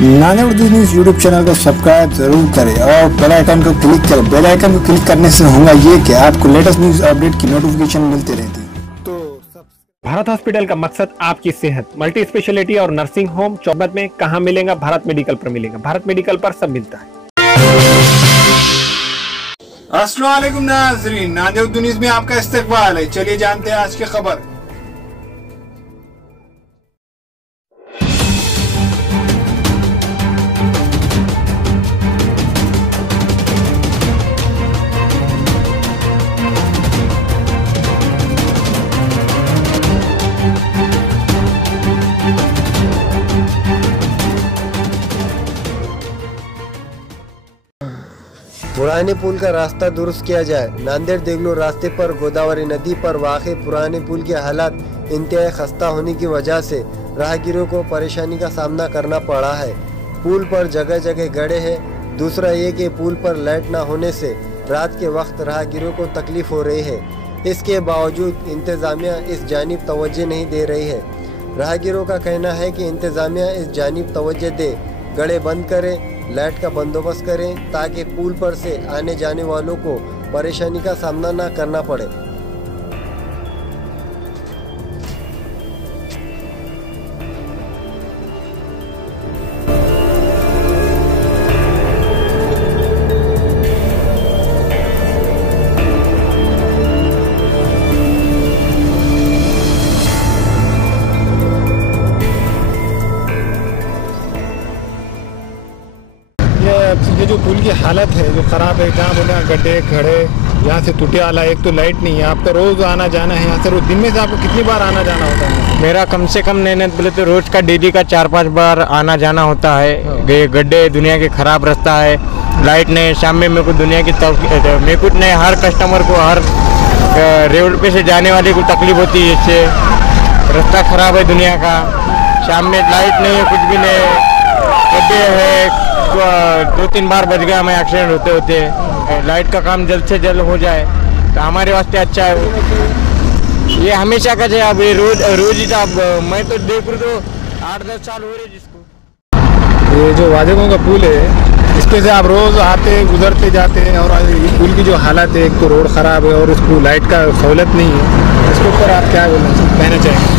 नाने Urdu news YouTube channel को subscribe जरूर करें और बेल आइकन को क्लिक करें। बेल आइकन को क्लिक करने से होगा ये कि आपको लेटेस्ट न्यूज़ अपडेट की नोटिफिकेशन मिलती रहती है। तो भारत हॉस्पिटल का मकसद आपकी सेहत। मल्टी स्पेशलिटी और नर्सिंग होम चौबत में कहाँ मिलेगा? भारत मेडिकल पर मिलेगा। भारत मेडिकल पर सब मिलता है। अस्सलाम वालेकुम नाज़रीन, नाने उर्दू न्यूज़ में आपका इस्तकबाल है। चलिए जानते हैं आज की खबर। पुराने पुल का रास्ता दुरुस्त किया जाए। नांदेड़ देगलू रास्ते पर गोदावरी नदी पर वाक़े पुराने पुल के हालात इंतहाई खस्ता होने की वजह से राहगीरों को परेशानी का सामना करना पड़ा है। पुल पर जगह जगह गड्ढे हैं। दूसरा ये कि पुल पर लाइट न होने से रात के वक्त राहगीरों को तकलीफ हो रही है। इसके बावजूद इंतज़ामिया इस जानिब तवज्जो नहीं दे रही है। राहगीरों का कहना है कि इंतज़ामिया इस जानिब तवज्जो दे, गड्ढे बंद करें, लाइट का बंदोबस्त करें ताकि पुल पर से आने जाने वालों को परेशानी का सामना न करना पड़े। ये जो पुल की हालत है जो ख़राब है, जहाँ बोले गड्ढे खड़े, यहाँ से टूटे वाला, एक तो लाइट नहीं है। आपका रोज़ आना जाना है यहाँ से। रोज दिन में से आपको कितनी बार आना जाना होता है? मेरा कम से कम नहीं बोले तो रोज़ का डेली का 4-5 बार आना जाना होता है। ये गड्ढे दुनिया के ख़राब रास्ता है, लाइट नहीं। शाम में मेरे को दुनिया की मेरे कुछ नहीं, हर कस्टमर को, हर रोड पे से जाने वाले को तकलीफ होती है। इससे रास्ता ख़राब है दुनिया का। शाम में लाइट नहीं है, कुछ भी नहीं, गड्ढे है। 2-3 बार बच गया हमें एक्सीडेंट होते होते। लाइट का काम जल्द से जल्द हो जाए तो हमारे वास्ते अच्छा है। ये हमेशा का है। अब ये रोज ही था। अब मैं तो देख रहा तो 8-10 साल हो रहे जिसको। ये जो वादेकों का पुल है, इस पे से आप रोज़ आते गुजरते जाते हैं और पुल की जो हालत है, एक तो रोड ख़राब है और इसको लाइट का सहूलत नहीं है। इसके ऊपर आप क्या कहना चाहेंगे?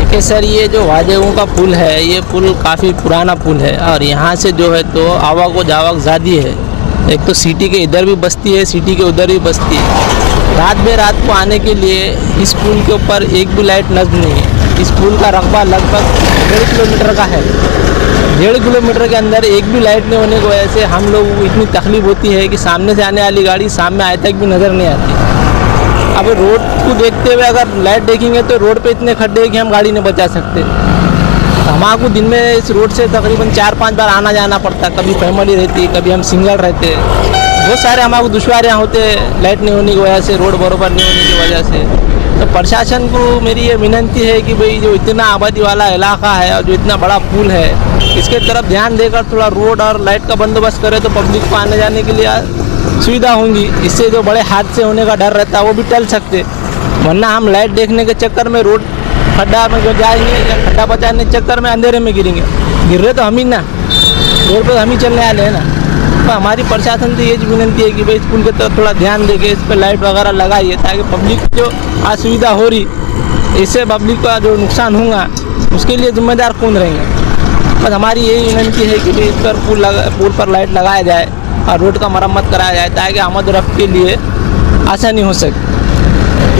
देखिए सर, ये जो वादेकों का पुल है, ये पुल काफ़ी पुराना पुल है और यहाँ से जो है तो आवक व जावक ज़्यादा है। एक तो सिटी के इधर भी बस्ती है, सिटी के उधर भी बस्ती है। रात बे रात को आने के लिए इस पुल के ऊपर एक भी लाइट नज़र नहीं है। इस पुल का रकबा लगभग 1.5 किलोमीटर का है। 1.5 किलोमीटर के अंदर एक भी लाइट नहीं होने की वजह से हम लोगों को इतनी तकलीफ होती है कि सामने से आने वाली गाड़ी सामने आए तक भी नज़र नहीं आती। अब रोड को देखते हुए अगर लाइट देखेंगे तो रोड पे इतने खड्डे हैं कि हम गाड़ी नहीं बचा सकते। हमारे को दिन में इस रोड से तकरीबन 4-5 बार आना जाना पड़ता। कभी फैमिली रहती, कभी हम सिंगल रहते। बहुत सारे हमारे को दुश्वारियाँ होते लाइट नहीं होने की वजह से, रोड बराबर नहीं होने की वजह से। तो प्रशासन को मेरी ये विनती है कि भाई जो इतना आबादी वाला इलाका है और जो इतना बड़ा पुल है, इसके तरफ ध्यान देकर थोड़ा रोड और लाइट का बंदोबस्त करे तो पब्लिक को आने जाने के लिए सुविधा होंगी। इससे जो बड़े हादसे होने का डर रहता है वो भी टल सकते। वरना हम लाइट देखने के चक्कर में रोड खड्डा में जो जाएंगे या खड्डा बचाने के चक्कर में अंधेरे में गिरेंगे। गिर रहे तो हम ही ना, रोड पर हम ही चलने वाले हैं ना। तो हमारी प्रशासन से ये विनती है कि भाई स्कूल की तरफ थोड़ा ध्यान देके इस पर लाइट वगैरह लगाइए ताकि पब्लिक को जो असुविधा हो रही, इससे पब्लिक का जो नुकसान होगा उसके लिए जिम्मेदार कौन रहेंगे। बस हमारी यही विनती है कि इस पर पुल पर लाइट लगाया जाए और रोड का मरम्मत कराया जाए ताकि आमद रफ्त के लिए आसानी हो सके।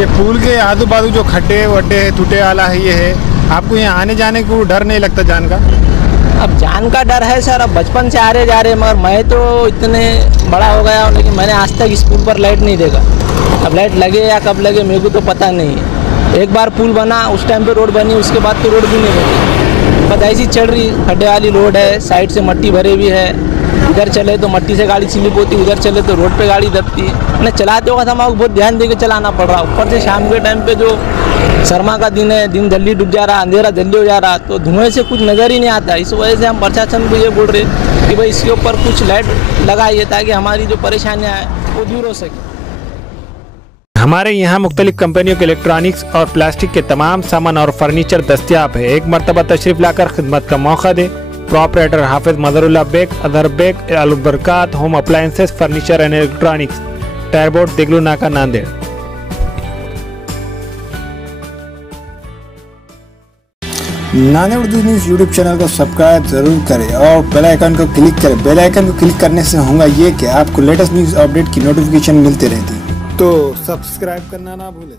ये पुल के आजू बाजू जो खड्डे वड्डे है, टूटे वाला है, ये है, आपको यहाँ आने जाने को डर नहीं लगता जान का? अब जान का डर है सर। अब बचपन से आ रहे जा रहे, मगर मैं तो इतने बड़ा हो गया हूँ लेकिन मैंने आज तक इस पुल पर लाइट नहीं देखा। अब लाइट लगे या कब लगे मेरे को तो पता नहीं है। एक बार पुल बना, उस टाइम पे रोड बनी, उसके बाद तो रोड भी नहीं बनी। बस ऐसी चल रही, खड्डे वाली रोड है, साइड से मट्टी भरे भी है। इधर चले तो मट्टी से गाड़ी स्लिप होती, उधर चले तो रोड पे गाड़ी दबती। मैंने चलाते वक्त हमारे बहुत ध्यान देके चलाना पड़ रहा। ऊपर से शाम के टाइम पे जो शर्मा का दिन है, दिन जल्दी डूब जा रहा, अंधेरा जल्दी हो जा रहा, तो धुएं से कुछ नज़र ही नहीं आता। इस वजह से हम प्रशासन को ये बोल रहे कि भाई इसके ऊपर कुछ लाइट लगाइए ताकि हमारी जो परेशानियाँ हैं वो दूर हो सके। हमारे यहाँ मुख्तलिफ कंपनियों के इलेक्ट्रॉनिक्स और प्लास्टिक के तमाम सामान और फर्नीचर दस्तियाब है। एक मरतबा तशरीफ लाकर खिदमत का मौका दे। proprietor Hafiz Madharullah Beg, Adhar Beg, Al Barkat, Home Appliances, Furniture and Electronics, Tarbot, Deglu Naka, Nanded. Nanded Urdu news YouTube channel को सब्सक्राइब जरूर करें और बेल आइकन को क्लिक करें। बेल आइकन को क्लिक करने से होगा ये कि आपको लेटेस्ट न्यूज़ अपडेट की नोटिफिकेशन मिलती रहती है, तो सब्सक्राइब करना ना भूलें।